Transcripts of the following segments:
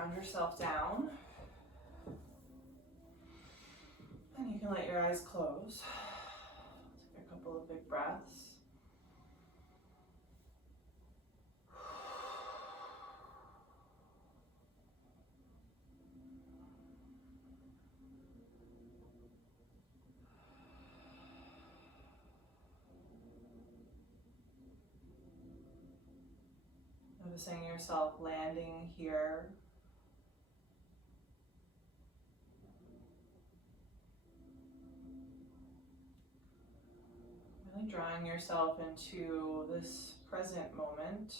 ground yourself down. And you can let your eyes close. Take a couple of big breaths. Noticing yourself landing here. Really drawing yourself into this present moment.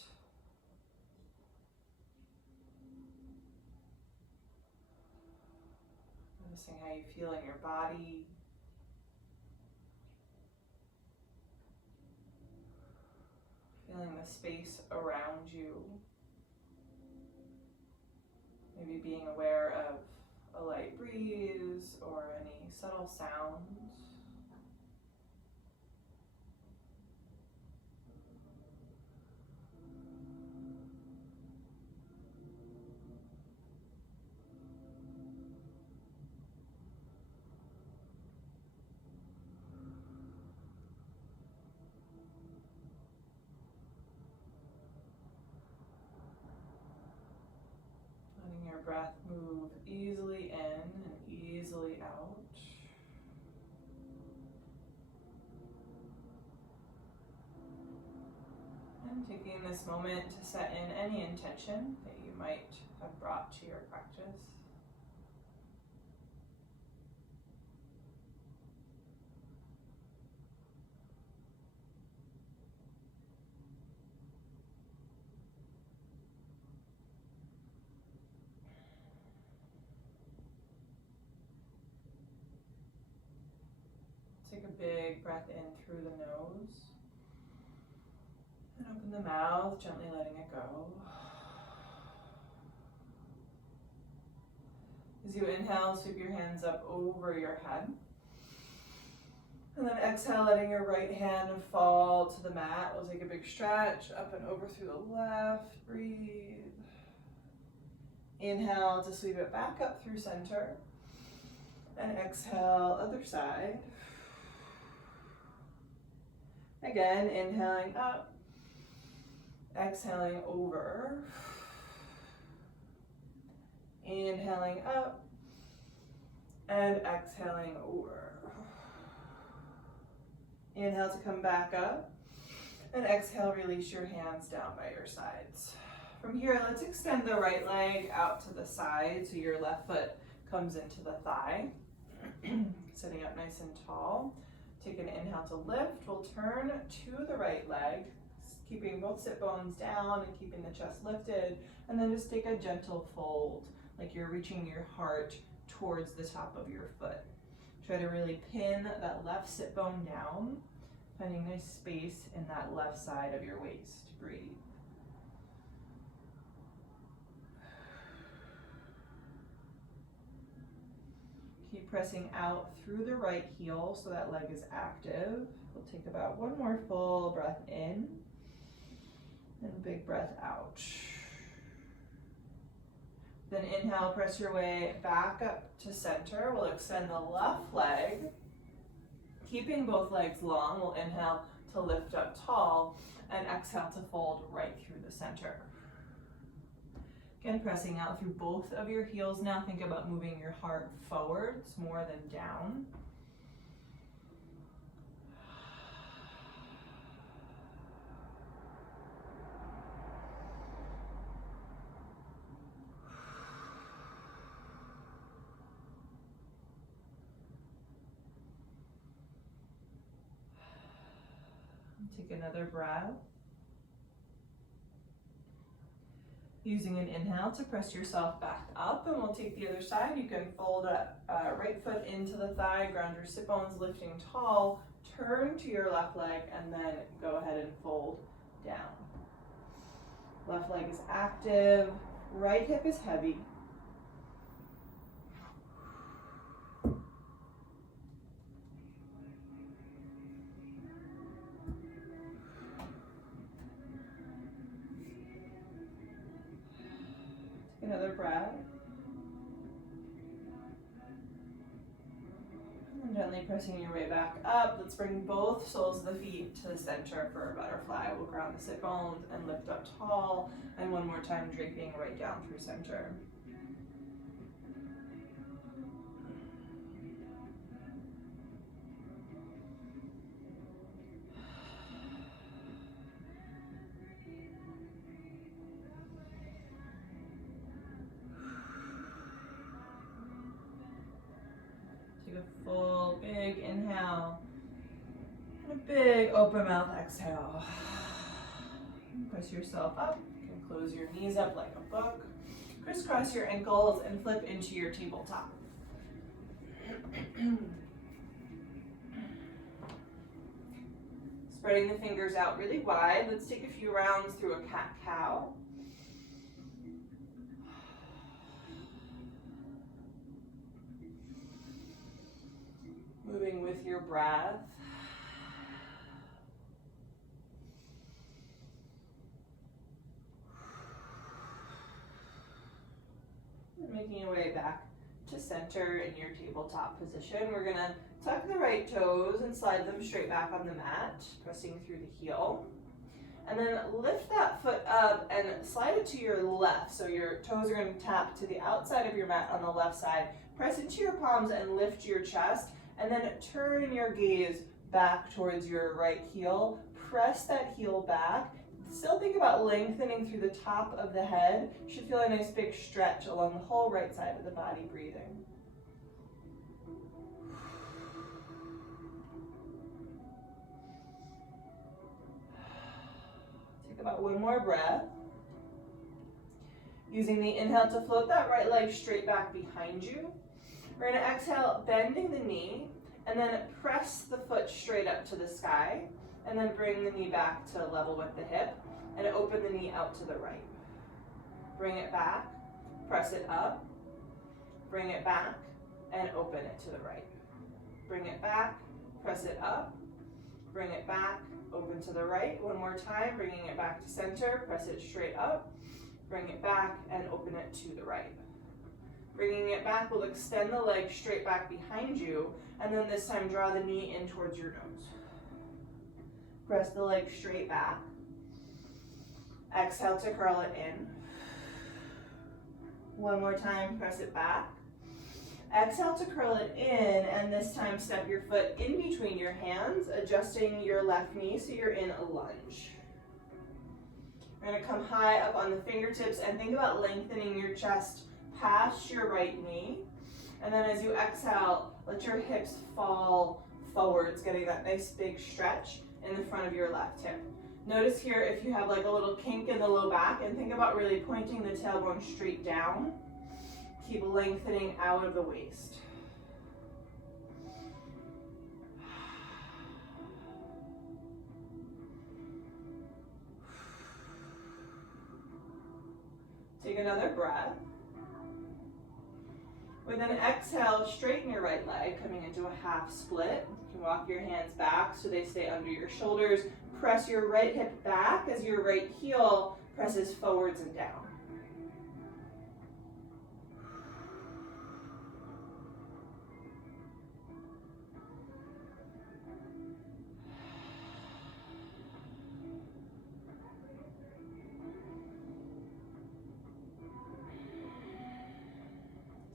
Noticing how you feel in your body. Feeling the space around you. Maybe being aware of a light breeze or any subtle sounds. Your breath move easily in and easily out. And taking this moment to set in any intention that you might have brought to your practice. Take a big breath in through the nose. And open the mouth, gently letting it go. As you inhale, sweep your hands up over your head. And then exhale, letting your right hand fall to the mat. We'll take a big stretch up and over through the left. Breathe. Inhale to sweep it back up through center. And exhale, other side. Again, inhaling up, exhaling over, inhaling up, and exhaling over. Inhale to come back up, and exhale, release your hands down by your sides. From here, let's extend the right leg out to the side so your left foot comes into the thigh, sitting up nice and tall. Take an inhale to lift. We'll turn to the right leg, keeping both sit bones down and keeping the chest lifted. And then just take a gentle fold, like you're reaching your heart towards the top of your foot. Try to really pin that left sit bone down, finding nice space in that left side of your waist. Breathe. Keep pressing out through the right heel so that leg is active. We'll take about one more full breath in and a big breath out. Then inhale, press your way back up to center. We'll extend the left leg. Keeping both legs long, we'll inhale to lift up tall and exhale to fold right through the center. Again, pressing out through both of your heels. Now think about moving your heart forwards more than down. Take another breath. Using an inhale to press yourself back up, and we'll take the other side. You can fold right foot into the thigh, ground your sit bones, lifting tall, turn to your left leg, and then go ahead and fold down. Left leg is active, right hip is heavy. another breath. And gently pressing your way back up. Let's bring both soles of the feet to the center for a butterfly. We'll ground the sit bones and lift up tall. And one more time, draping right down through center. Take a full, big inhale. And a big open mouth exhale. Press yourself up. You can close your knees up like a book. Crisscross your ankles and flip into your tabletop. Spreading the fingers out really wide. Let's take a few rounds through a cat-cow. Moving with your breath. And making your way back to center in your tabletop position. We're gonna tuck the right toes and slide them straight back on the mat, pressing through the heel. And then lift that foot up and slide it to your left. So your toes are gonna tap to the outside of your mat on the left side. Press into your palms and lift your chest. And then turn your gaze back towards your right heel. Press that heel back. Still think about lengthening through the top of the head. You should feel a nice big stretch along the whole right side of the body, breathing. Take about one more breath. Using the inhale to float that right leg straight back behind you. We're going to exhale, bending the knee, and then press the foot straight up to the sky, and then bring the knee back to level with the hip, and open the knee out to the right. Bring it back, press it up, bring it back, and open it to the right. Bring it back, press it up, bring it back, open to the right. One more time, bringing it back to center, press it straight up, bring it back, and open it to the right. Bringing it back, we'll extend the leg straight back behind you, and then this time draw the knee in towards your nose. Press the leg straight back. Exhale to curl it in. One more time, press it back. Exhale to curl it in, and this time step your foot in between your hands, adjusting your left knee so you're in a lunge. We're gonna come high up on the fingertips and think about lengthening your chest past your right knee. And then as you exhale, let your hips fall forwards, getting that nice big stretch in the front of your left hip. Notice here if you have like a little kink in the low back, and think about really pointing the tailbone straight down. Keep lengthening out of the waist. Take another breath. With an exhale, straighten your right leg, coming into a half split. You can walk your hands back so they stay under your shoulders. Press your right hip back as your right heel presses forwards and down.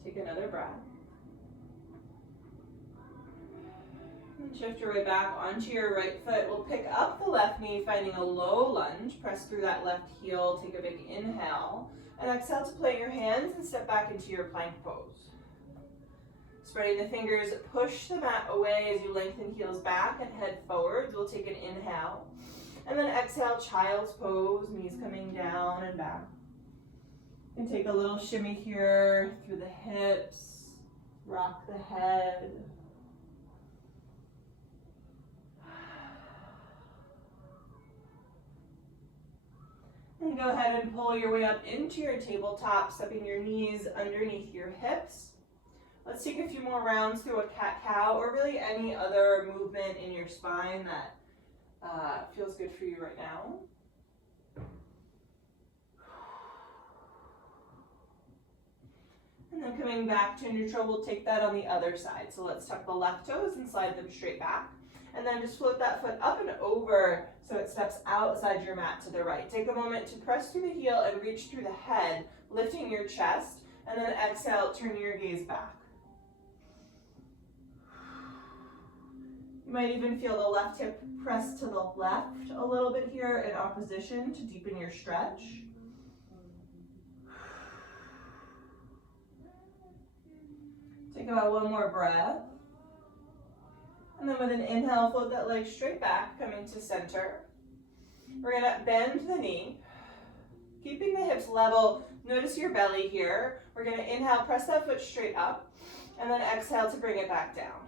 Take another breath. And shift your way back onto your right foot. We'll pick up the left knee, finding a low lunge. Press through that left heel. Take a big inhale. And exhale to plant your hands and step back into your plank pose. Spreading the fingers, push the mat away as you lengthen heels back and head forwards. We'll take an inhale. And then exhale, child's pose, knees coming down and back. And take a little shimmy here through the hips, rock the head. And go ahead and pull your way up into your tabletop, stepping your knees underneath your hips. Let's take a few more rounds through a cat-cow, or really any other movement in your spine that feels good for you right now. coming back to neutral, we'll take that on the other side. So let's tuck the left toes and slide them straight back. And then just float that foot up and over so it steps outside your mat to the right. Take a moment to press through the heel and reach through the head, lifting your chest. And then exhale, turn your gaze back. You might even feel the left hip press to the left a little bit here in opposition to deepen your stretch. Take about one more breath. And then with an inhale, float that leg straight back, coming to center. We're gonna bend the knee, keeping the hips level. Notice your belly here. We're gonna inhale, press that foot straight up, and then exhale to bring it back down.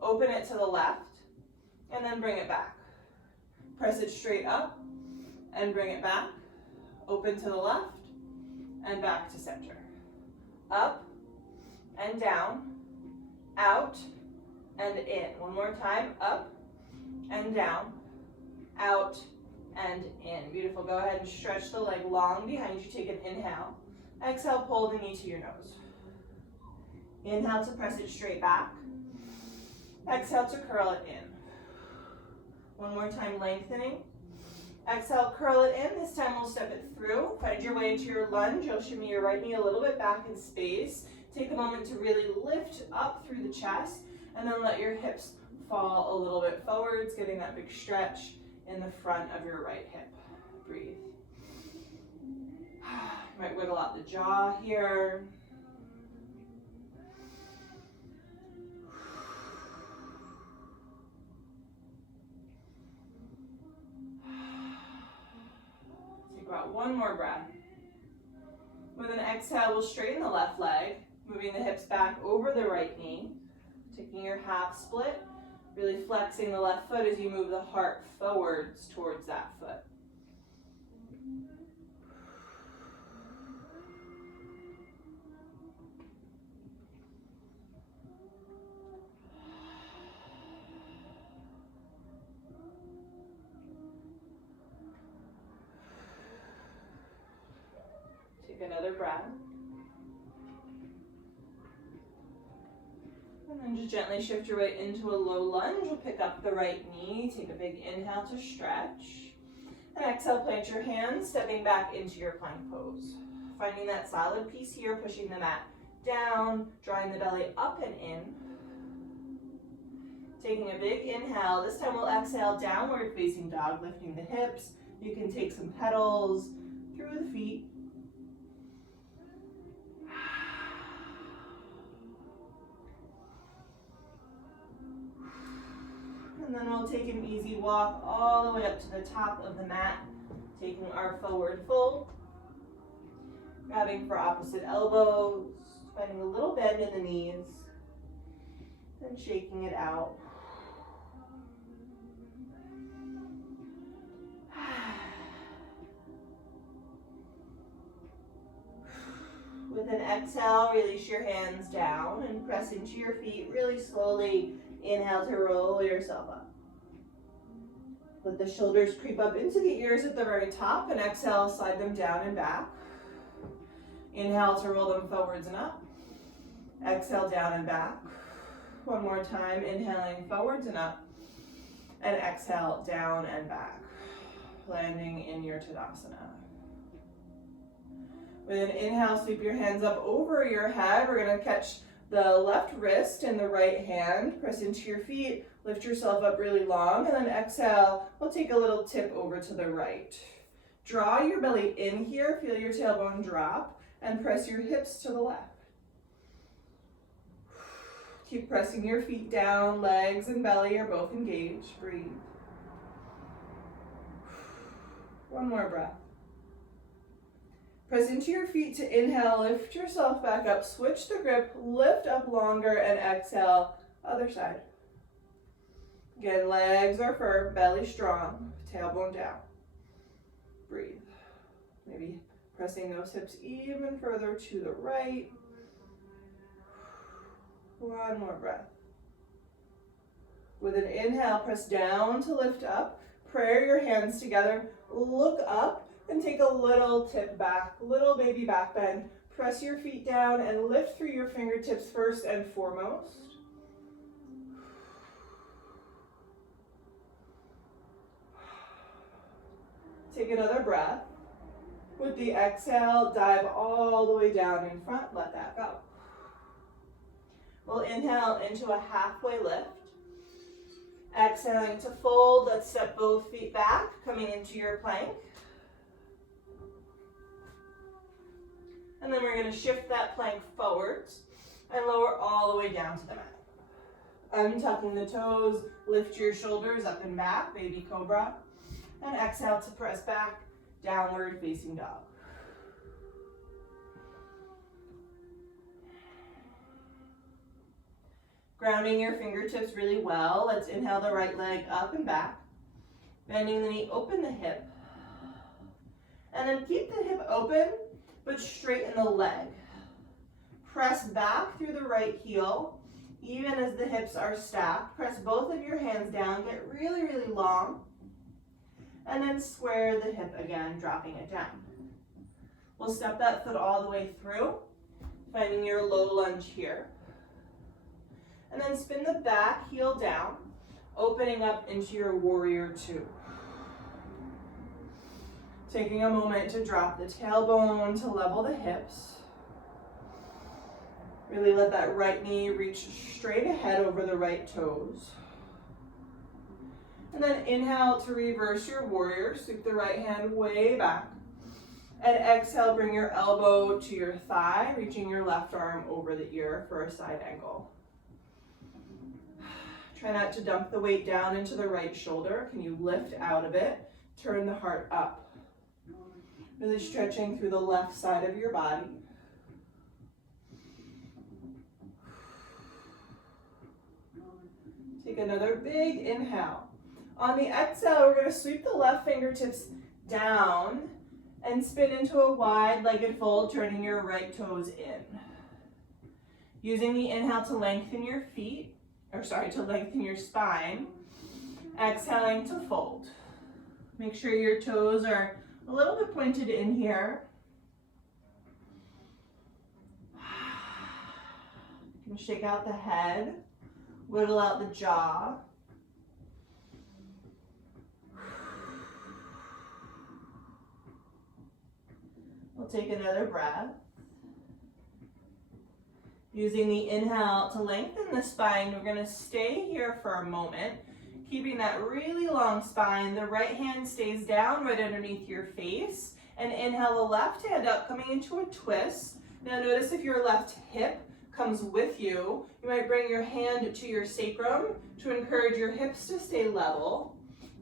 Open it to the left, and then bring it back. Press it straight up, and bring it back. Open to the left, and back to center. Up, and down, out, and in. One more time, up, and down, out, and in. Beautiful. Go ahead and stretch the leg long behind you. Take an inhale. Exhale, pull the knee to your nose. Inhale to press it straight back. Exhale to curl it in. One more time, lengthening. Exhale, curl it in. This time we'll step it through. Find your way into your lunge. You'll shimmy your right knee a little bit back in space. Take a moment to really lift up through the chest, and then let your hips fall a little bit forwards, getting that big stretch in the front of your right hip. Breathe. You might wiggle out the jaw here. Take about one more breath. With an exhale, we'll straighten the left leg, moving the hips back over the right knee. Taking your half split, really flexing the left foot as you move the heart forwards towards that foot. Take another breath. And then just gently shift your weight into a low lunge. We'll pick up the right knee. Take a big inhale to stretch. And exhale, plant your hands, stepping back into your plank pose. Finding that solid piece here, pushing the mat down, drawing the belly up and in. Taking a big inhale. This time we'll exhale, downward facing dog, lifting the hips. You can take some pedals through the feet. And then we'll take an easy walk all the way up to the top of the mat, taking our forward fold, grabbing for opposite elbows, finding a little bend in the knees, then shaking it out. With an exhale, release your hands down and press into your feet really slowly. Inhale to roll yourself up. Let the shoulders creep up into the ears at the very top, and exhale, slide them down and back. Inhale to roll them forwards and up. Exhale, down and back. One more time, inhaling forwards and up. And exhale, down and back. Landing in your Tadasana. With an inhale, sweep your hands up over your head. We're going to catch the left wrist and the right hand. Press into your feet. Lift yourself up really long. And then exhale, we'll take a little tip over to the right. Draw your belly in here. Feel your tailbone drop. And press your hips to the left. Keep pressing your feet down. Legs and belly are both engaged. Breathe. One more breath. Press into your feet to inhale, lift yourself back up, switch the grip, lift up longer, and exhale, other side. Again, legs are firm, belly strong, tailbone down. Breathe. Maybe pressing those hips even further to the right. One more breath. With an inhale, press down to lift up, prayer your hands together, look up, and take a little tip back, little baby back bend. Press your feet down and lift through your fingertips first and foremost. Take another breath. With the exhale, dive all the way down in front. Let that go. We'll inhale into a halfway lift. Exhaling to fold. Let's step both feet back, coming into your plank. And then we're going to shift that plank forwards and lower all the way down to the mat. Untucking the toes, lift your shoulders up and back, baby cobra. And exhale to press back, downward facing dog. Grounding your fingertips really well. Let's inhale the right leg up and back. Bending the knee, open the hip. And then keep the hip open, but straighten the leg. Press back through the right heel, even as the hips are stacked. Press both of your hands down, get really, really long. And then square the hip again, dropping it down. We'll step that foot all the way through, finding your low lunge here. And then spin the back heel down, opening up into your warrior two. Taking a moment to drop the tailbone to level the hips. Really let that right knee reach straight ahead over the right toes. And then inhale to reverse your warrior. Sweep the right hand way back. And exhale, bring your elbow to your thigh, reaching your left arm over the ear for a side angle. Try not to dump the weight down into the right shoulder. Can you lift out of it? Turn the heart up. Really stretching through the left side of your body. Take another big inhale. On the exhale, we're going to sweep the left fingertips down and spin into a wide-legged fold, turning your right toes in. Using the inhale to lengthen your feet, to lengthen your spine. Exhaling to fold. Make sure your toes are a little bit pointed in here. You can shake out the head, wiggle out the jaw. We'll take another breath. Using the inhale to lengthen the spine, we're going to stay here for a moment, keeping that really long spine. The right hand stays down right underneath your face, and inhale the left hand up, coming into a twist. Now notice if your left hip comes with you, you might bring your hand to your sacrum to encourage your hips to stay level.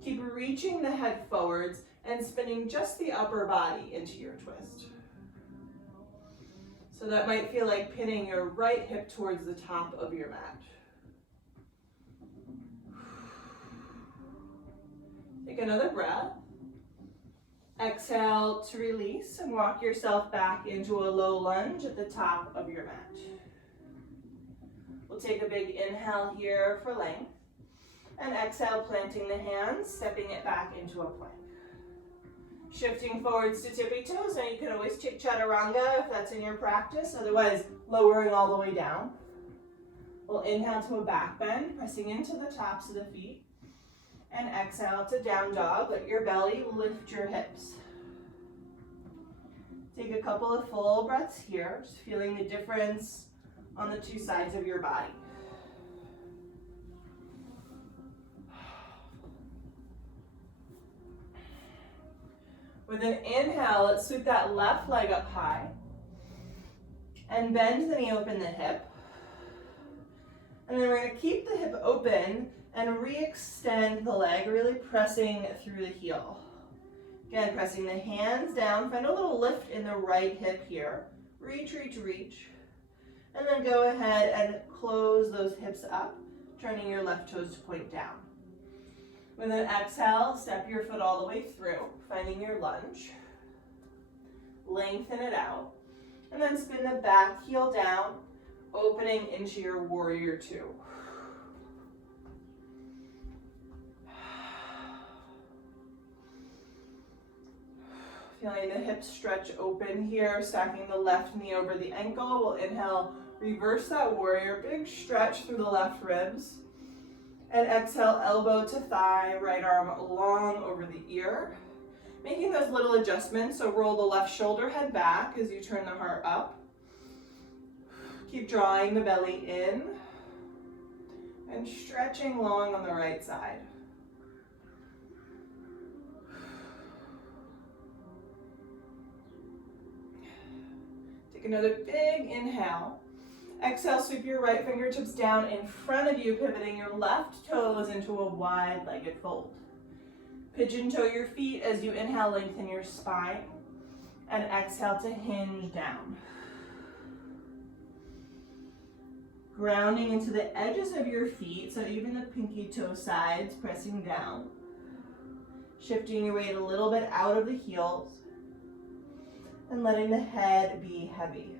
Keep reaching the head forwards and spinning just the upper body into your twist. So that might feel like pinning your right hip towards the top of your mat. Take another breath. Exhale to release and walk yourself back into a low lunge at the top of your mat. We'll take a big inhale here for length. And exhale, planting the hands, stepping it back into a plank. Shifting forwards to tippy toes. Now you can always chick chaturanga if that's in your practice. Otherwise, lowering all the way down. We'll inhale to a back bend, pressing into the tops of the feet. And exhale to down dog. Let your belly lift your hips. Take a couple of full breaths here, just feeling the difference on the two sides of your body. With an inhale, let's sweep that left leg up high and bend the knee, open the hip. And then we're going to keep the hip open and re-extend the leg, really pressing through the heel. Again, pressing the hands down, find a little lift in the right hip here. Reach, reach, reach. And then go ahead and close those hips up, turning your left toes to point down. With an exhale, step your foot all the way through, finding your lunge. Lengthen it out. And then spin the back heel down, opening into your warrior two. Feeling the hips stretch open here, stacking the left knee over the ankle. We'll inhale, reverse that warrior, big stretch through the left ribs. And exhale, elbow to thigh, right arm long over the ear. Making those little adjustments, so roll the left shoulder head back as you turn the heart up. Keep drawing the belly in and stretching long on the right side. Take another big inhale. Exhale, sweep your right fingertips down in front of you, pivoting your left toes into a wide-legged fold. Pigeon toe your feet as you inhale, lengthen your spine, and exhale to hinge down. Grounding into the edges of your feet, so even the pinky toe sides pressing down. Shifting your weight a little bit out of the heels, and letting the head be heavy.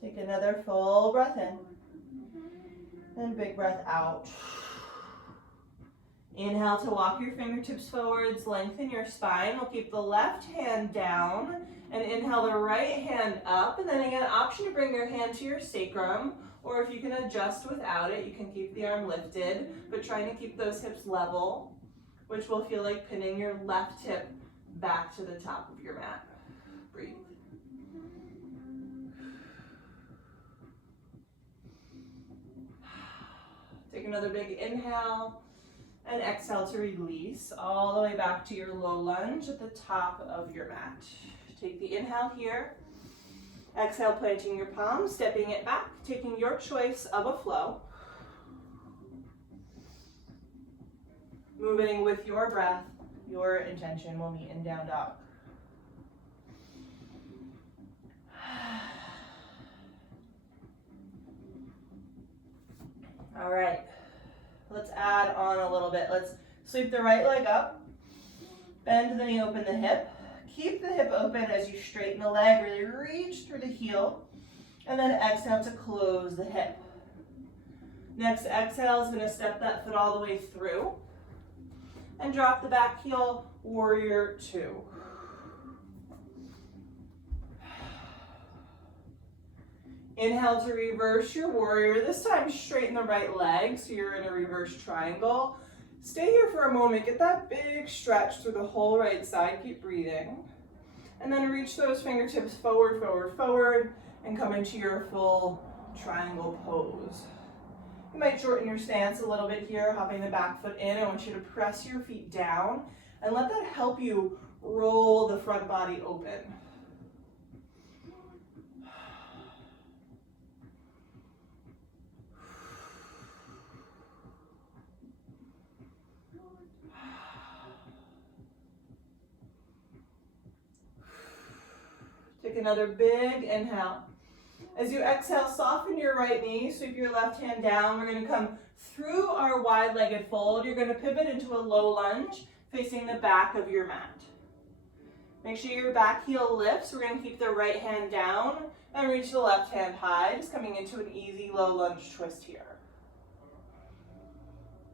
Take another full breath in, and big breath out. Inhale to walk your fingertips forwards, lengthen your spine. We'll keep the left hand down, and inhale the right hand up, and then again, option to bring your hand to your sacrum, or if you can adjust without it, you can keep the arm lifted, but trying to keep those hips level, which will feel like pinning your left hip back to the top of your mat. Breathe. Take another big inhale and exhale to release all the way back to your low lunge at the top of your mat. Take the inhale here. Exhale, planting your palms, stepping it back, taking your choice of a flow. Moving with your breath, your intention. We'll meet in down dog. All right, let's add on a little bit. Let's sweep the right leg up, bend the knee, open the hip. Keep the hip open as you straighten the leg, really reach through the heel, and then exhale to close the hip. Next exhale is going to step that foot all the way through and drop the back heel, warrior two. Inhale to reverse your warrior. This time straighten the right leg so you're in a reverse triangle. Stay here for a moment. Get that big stretch through the whole right side. Keep breathing. And then reach those fingertips forward, forward, forward, and come into your full triangle pose. You might shorten your stance a little bit here, hopping the back foot in. I want you to press your feet down and let that help you roll the front body open. Take another big inhale. As you exhale, soften your right knee, sweep your left hand down. We're going to come through our wide-legged fold. You're going to pivot into a low lunge, facing the back of your mat. Make sure your back heel lifts. We're going to keep the right hand down and reach the left hand high, just coming into an easy low lunge twist here.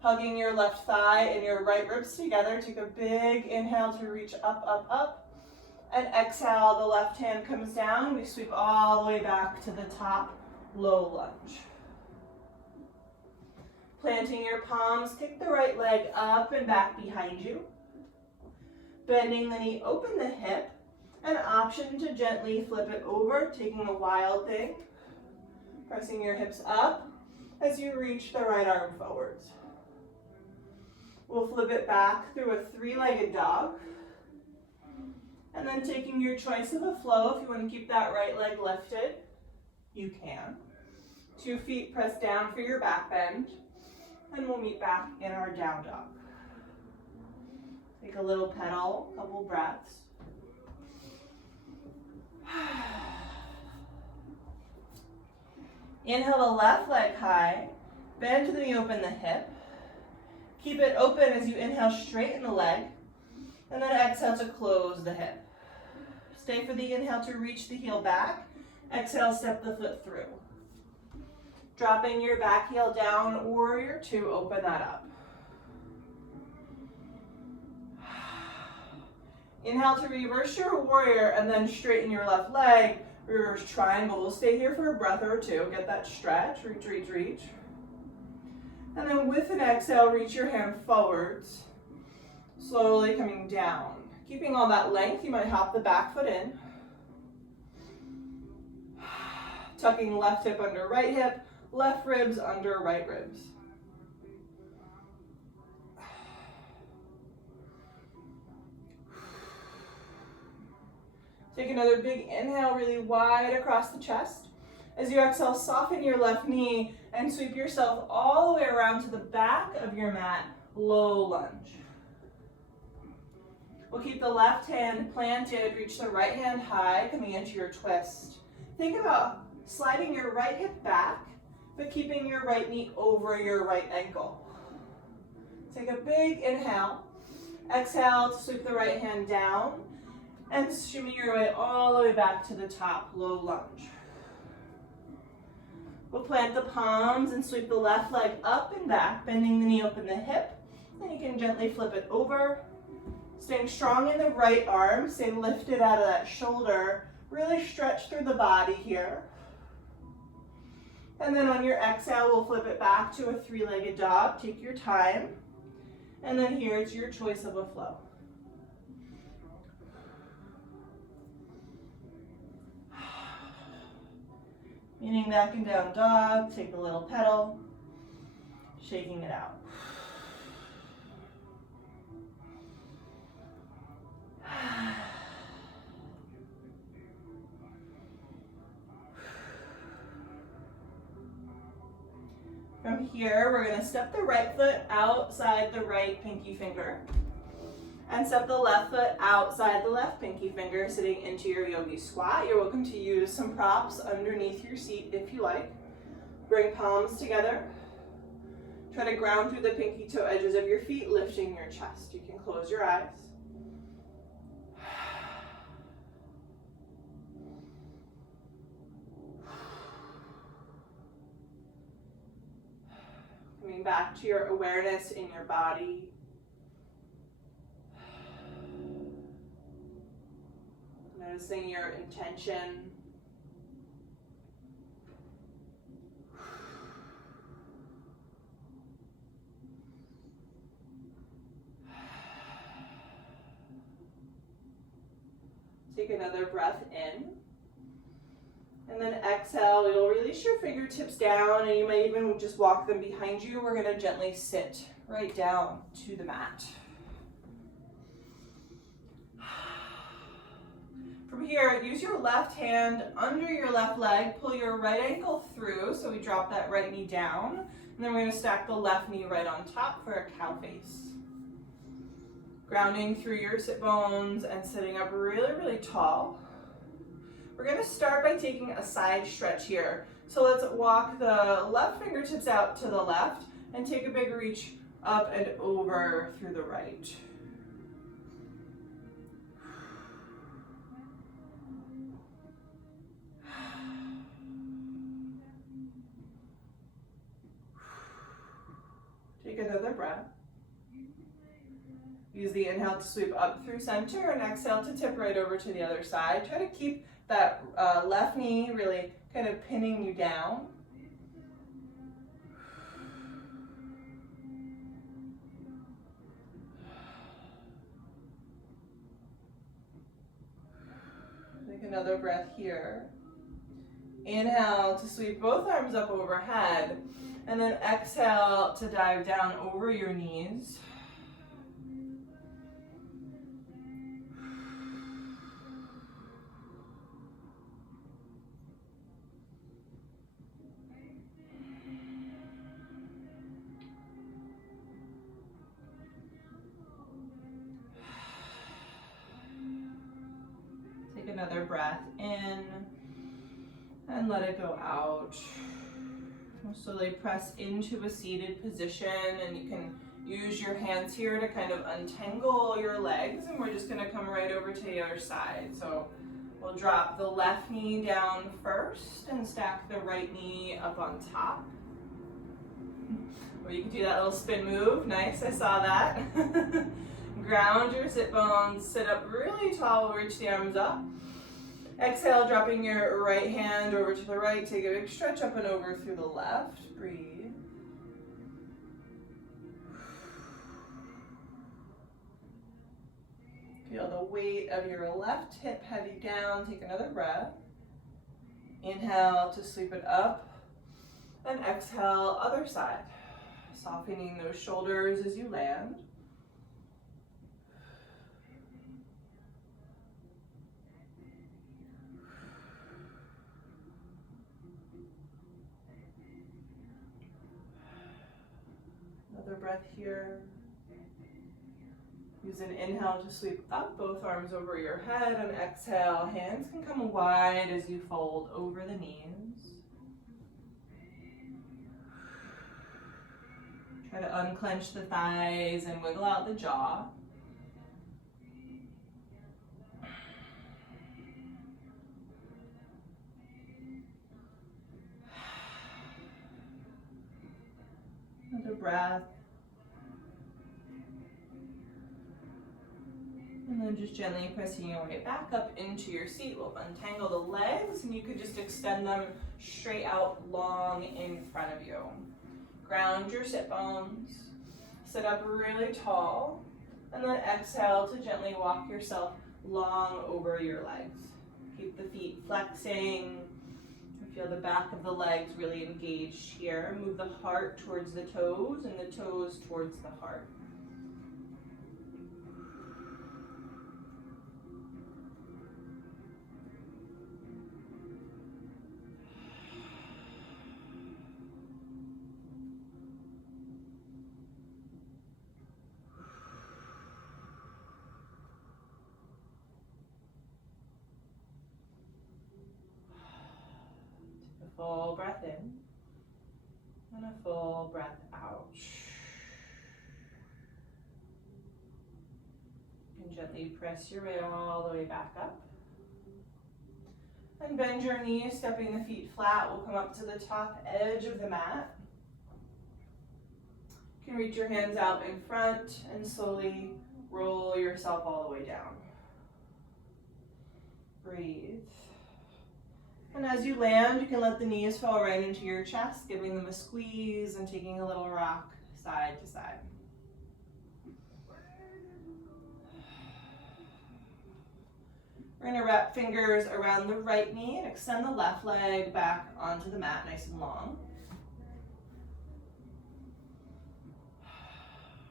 Hugging your left thigh and your right ribs together. Take a big inhale to reach up, up, up. And exhale, the left hand comes down. We sweep all the way back to the top, low lunge. Planting your palms, kick the right leg up and back behind you. Bending the knee, open the hip. An option to gently flip it over, taking a wild thing. Pressing your hips up as you reach the right arm forwards. We'll flip it back through a three-legged dog. And then taking your choice of a flow, if you want to keep that right leg lifted, you can. 2 feet pressed down for your back bend, and we'll meet back in our down dog. Take a little pedal, couple breaths. Inhale the left leg high, bend the knee, open the hip. Keep it open as you inhale, straighten the leg, and then exhale to close the hip. Stay for the inhale to reach the heel back. Exhale, step the foot through. Dropping your back heel down, warrior two, open that up. Inhale to reverse your warrior and then straighten your left leg. Reverse triangle. We'll stay here for a breath or two. Get that stretch, reach, reach, reach. And then with an exhale, reach your hand forwards. Slowly coming down. Keeping all that length, you might hop the back foot in. Tucking left hip under right hip, left ribs under right ribs. Take another big inhale, really wide across the chest. As you exhale, soften your left knee and sweep yourself all the way around to the back of your mat, low lunge. We'll keep the left hand planted, reach the right hand high, coming into your twist. Think about sliding your right hip back, but keeping your right knee over your right ankle. Take a big inhale. Exhale to sweep the right hand down and shimmy your way all the way back to the top, low lunge. We'll plant the palms and sweep the left leg up and back, bending the knee, open the hip. Then you can gently flip it over. Staying strong in the right arm, staying lifted out of that shoulder. Really stretch through the body here. And then on your exhale, we'll flip it back to a three-legged dog. Take your time. And then here it's your choice of a flow. Meaning back and down dog, take a little pedal, shaking it out. From here, we're going to step the right foot outside the right pinky finger and step the left foot outside the left pinky finger, sitting into your yogi squat. You're welcome to use some props underneath your seat if you like. Bring palms together. Try to ground through the pinky toe edges of your feet, lifting your chest. You can close your eyes. Coming back to your awareness in your body. Noticing your intention. Take another breath in. And then exhale, you'll release your fingertips down, and you might even just walk them behind you. We're going to gently sit right down to the mat. From here, use your left hand under your left leg, pull your right ankle through, so we drop that right knee down, and then we're going to stack the left knee right on top for a cow face. Grounding through your sit bones and sitting up really, really tall. We're going to start by taking a side stretch here. So let's walk the left fingertips out to the left and take a big reach up and over through the right. Take another breath. Use the inhale to sweep up through center and exhale to tip right over to the other side. Try to keep that left knee really kind of pinning you down. Take another breath here. Inhale to sweep both arms up overhead, and then exhale to dive down over your knees. Take another breath in and let it go out. Slowly press into a seated position, and you can use your hands here to kind of untangle your legs, and we're just going to come right over to the other side. So We'll drop the left knee down first and stack the right knee up on top. Or you can do that little spin move. Nice, I saw that. Ground your sit bones, sit up really tall, reach the arms up. Exhale, dropping your right hand over to the right, take a big stretch up and over through the left. Breathe. Feel the weight of your left hip heavy down. Take another breath. Inhale to sweep it up. And exhale, other side. Softening those shoulders as you land. Another breath here. Use an inhale to sweep up, both arms over your head, and exhale, hands can come wide as you fold over the knees. Try to unclench the thighs and wiggle out the jaw. Another breath. And then just gently pressing your way back up into your seat. We'll untangle the legs and you could just extend them straight out long in front of you. Ground your sit bones. Sit up really tall. And then exhale to gently walk yourself long over your legs. Keep the feet flexing. Feel the back of the legs really engaged here. Move the heart towards the toes and the toes towards the heart. Full breath in and a full breath out. And gently press your way all the way back up. And bend your knees, stepping the feet flat. We'll come up to the top edge of the mat. You can reach your hands out in front and slowly roll yourself all the way down. Breathe. And as you land, you can let the knees fall right into your chest, giving them a squeeze and taking a little rock side to side. We're going to wrap fingers around the right knee and extend the left leg back onto the mat nice and long.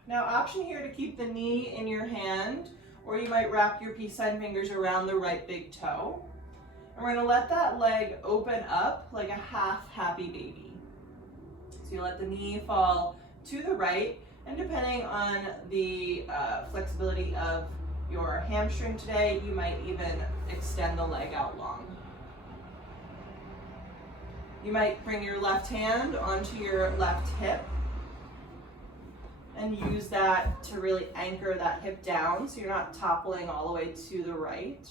Now, option here to keep the knee in your hand, or you might wrap your peace sign fingers around the right big toe. And we're going to let that leg open up like a half happy baby. So you let the knee fall to the right, and depending on the flexibility of your hamstring today, you might even extend the leg out long. You might bring your left hand onto your left hip and use that to really anchor that hip down so you're not toppling all the way to the right.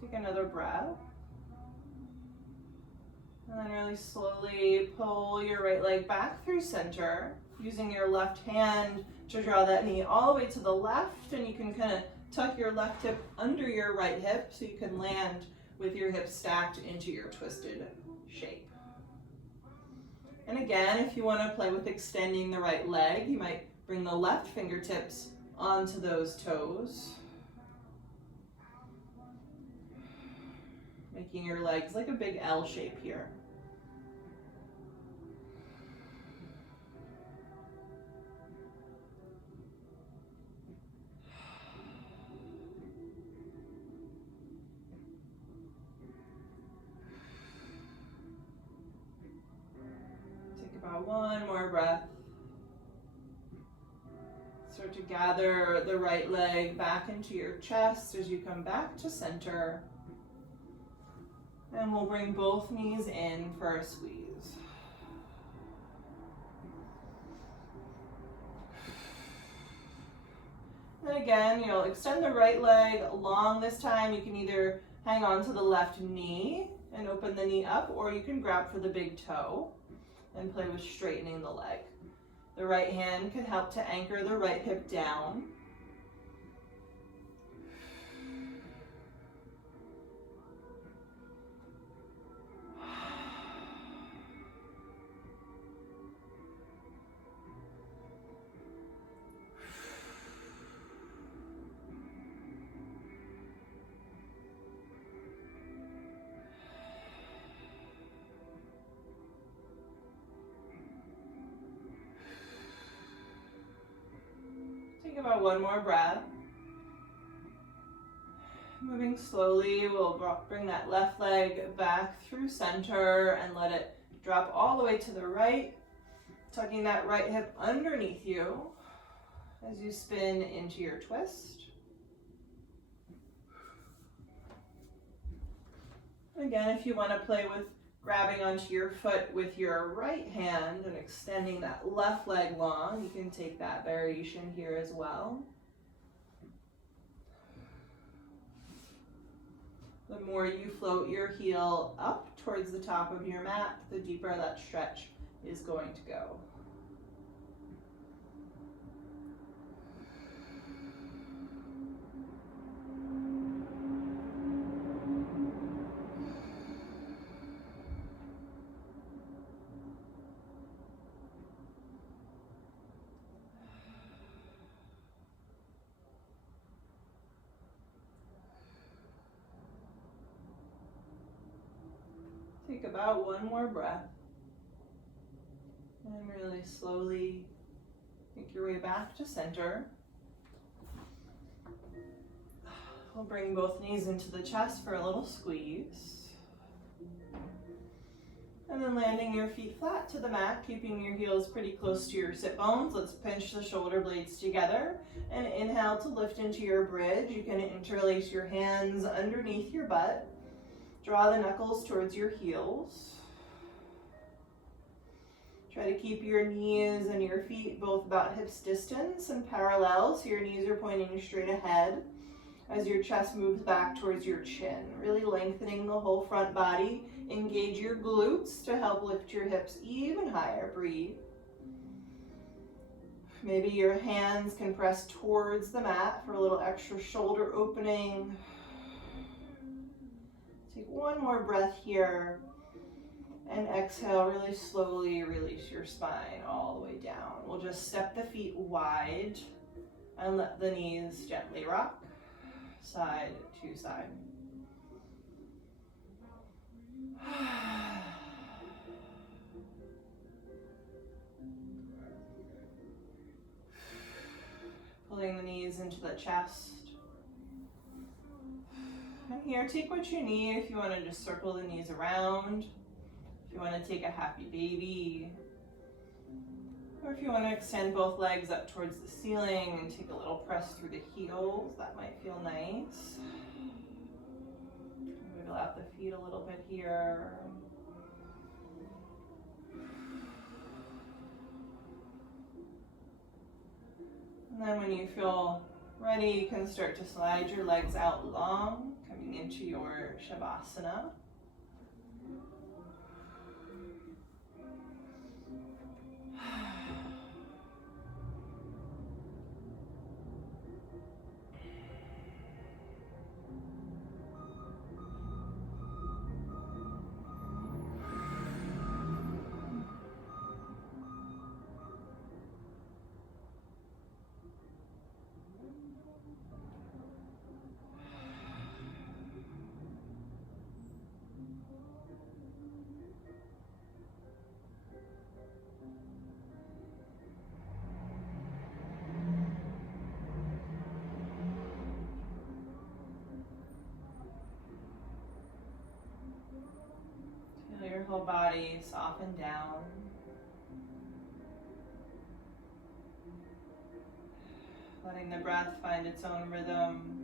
Take another breath. And then really slowly pull your right leg back through center, using your left hand to draw that knee all the way to the left, and you can kind of tuck your left hip under your right hip so you can land with your hips stacked into your twisted shape. And again, if you want to play with extending the right leg, you might bring the left fingertips onto those toes, making your legs like a big L shape here. Take about one more breath. It's Start to gather the right leg back into your chest as you come back to center. And we'll bring both knees in for a squeeze. And again, you'll extend the right leg long this time. You can either hang on to the left knee and open the knee up, or you can grab for the big toe and play with straightening the leg. The right hand can help to anchor the right hip down. Take about one more breath. Moving slowly, we'll bring that left leg back through center and let it drop all the way to the right, tucking that right hip underneath you as you spin into your twist. Again, if you want to play with grabbing onto your foot with your right hand and extending that left leg long, you can take that variation here as well. The more you float your heel up towards the top of your mat, the deeper that stretch is going to go. Take about one more breath. And really slowly make your way back to center. We'll bring both knees into the chest for a little squeeze. And then landing your feet flat to the mat, keeping your heels pretty close to your sit bones. Let's pinch the shoulder blades together and inhale to lift into your bridge. You can interlace your hands underneath your butt. Draw the knuckles towards your heels. Try to keep your knees and your feet both about hips distance and parallel, so your knees are pointing straight ahead as your chest moves back towards your chin. Really lengthening the whole front body. Engage your glutes to help lift your hips even higher. Breathe. Maybe your hands can press towards the mat for a little extra shoulder opening. Take one more breath here, and exhale, really slowly release your spine all the way down. We'll just step the feet wide and let the knees gently rock side to side. Pulling the knees into the chest. And here, take what you need. If you want to just circle the knees around, if you want to take a happy baby, or if you want to extend both legs up towards the ceiling and take a little press through the heels, that might feel nice. Wiggle out the feet a little bit here. And then when you feel ready, you can start to slide your legs out long, coming into your Shavasana. Feel your whole body soften down. letting the breath find its own rhythm.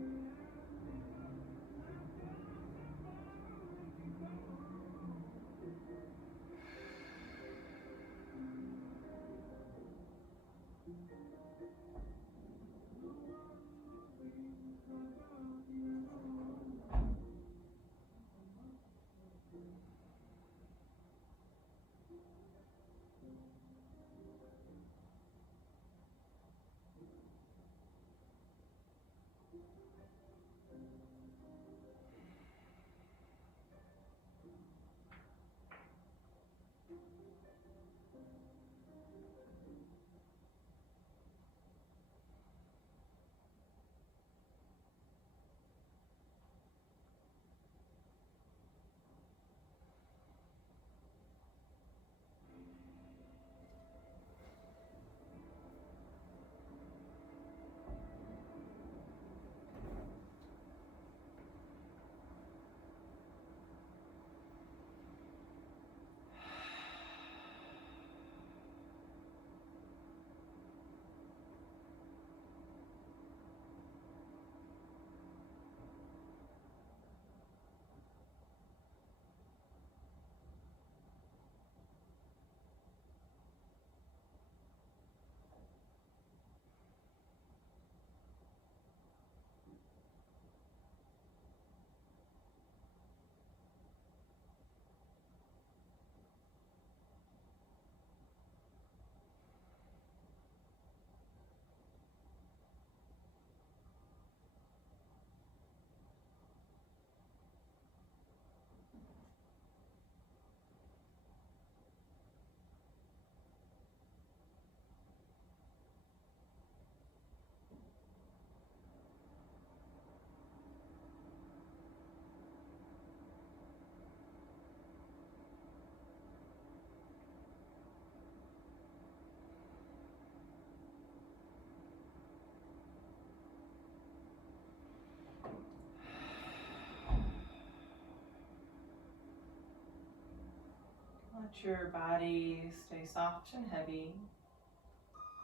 Let your body stay soft and heavy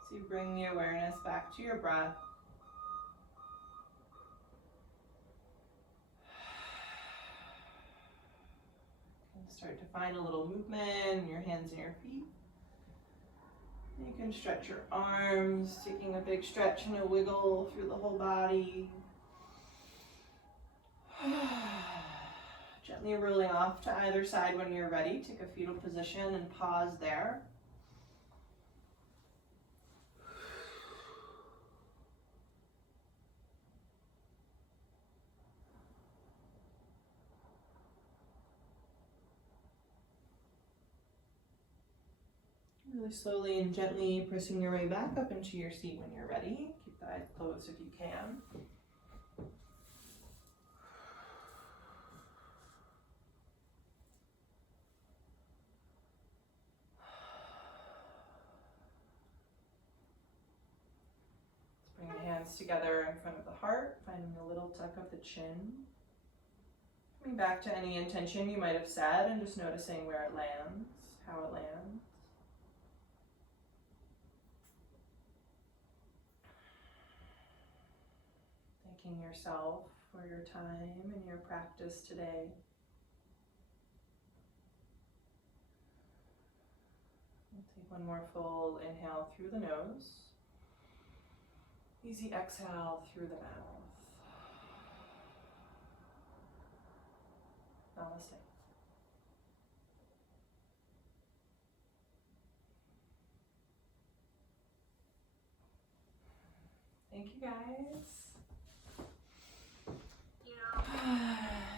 as you bring the awareness back to your breath. And start to find a little movement in your hands and your feet. You can stretch your arms, taking a big stretch and a wiggle through the whole body. Gently rolling off to either side when you're ready. Take a fetal position and pause there. Really slowly and gently pressing your way back up into your seat when you're ready. Keep the eyes closed if you can. Bring the hands together in front of the heart, finding a little tuck of the chin. Coming back to any intention you might have said and just noticing where it lands, how it lands. Thanking yourself for your time and your practice today. We'll take one more full inhale through the nose. Easy exhale through the mouth. Namaste. Thank you guys.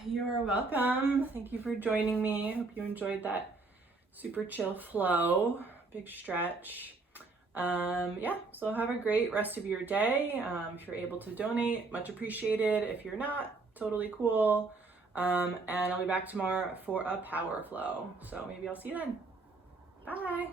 You're welcome. Thank you for joining me. Hope you enjoyed that super chill flow. Big stretch. So have a great rest of your day. If you're able to donate, much appreciated. If you're not, totally cool. And I'll be back tomorrow for a power flow. So maybe I'll see you then. Bye.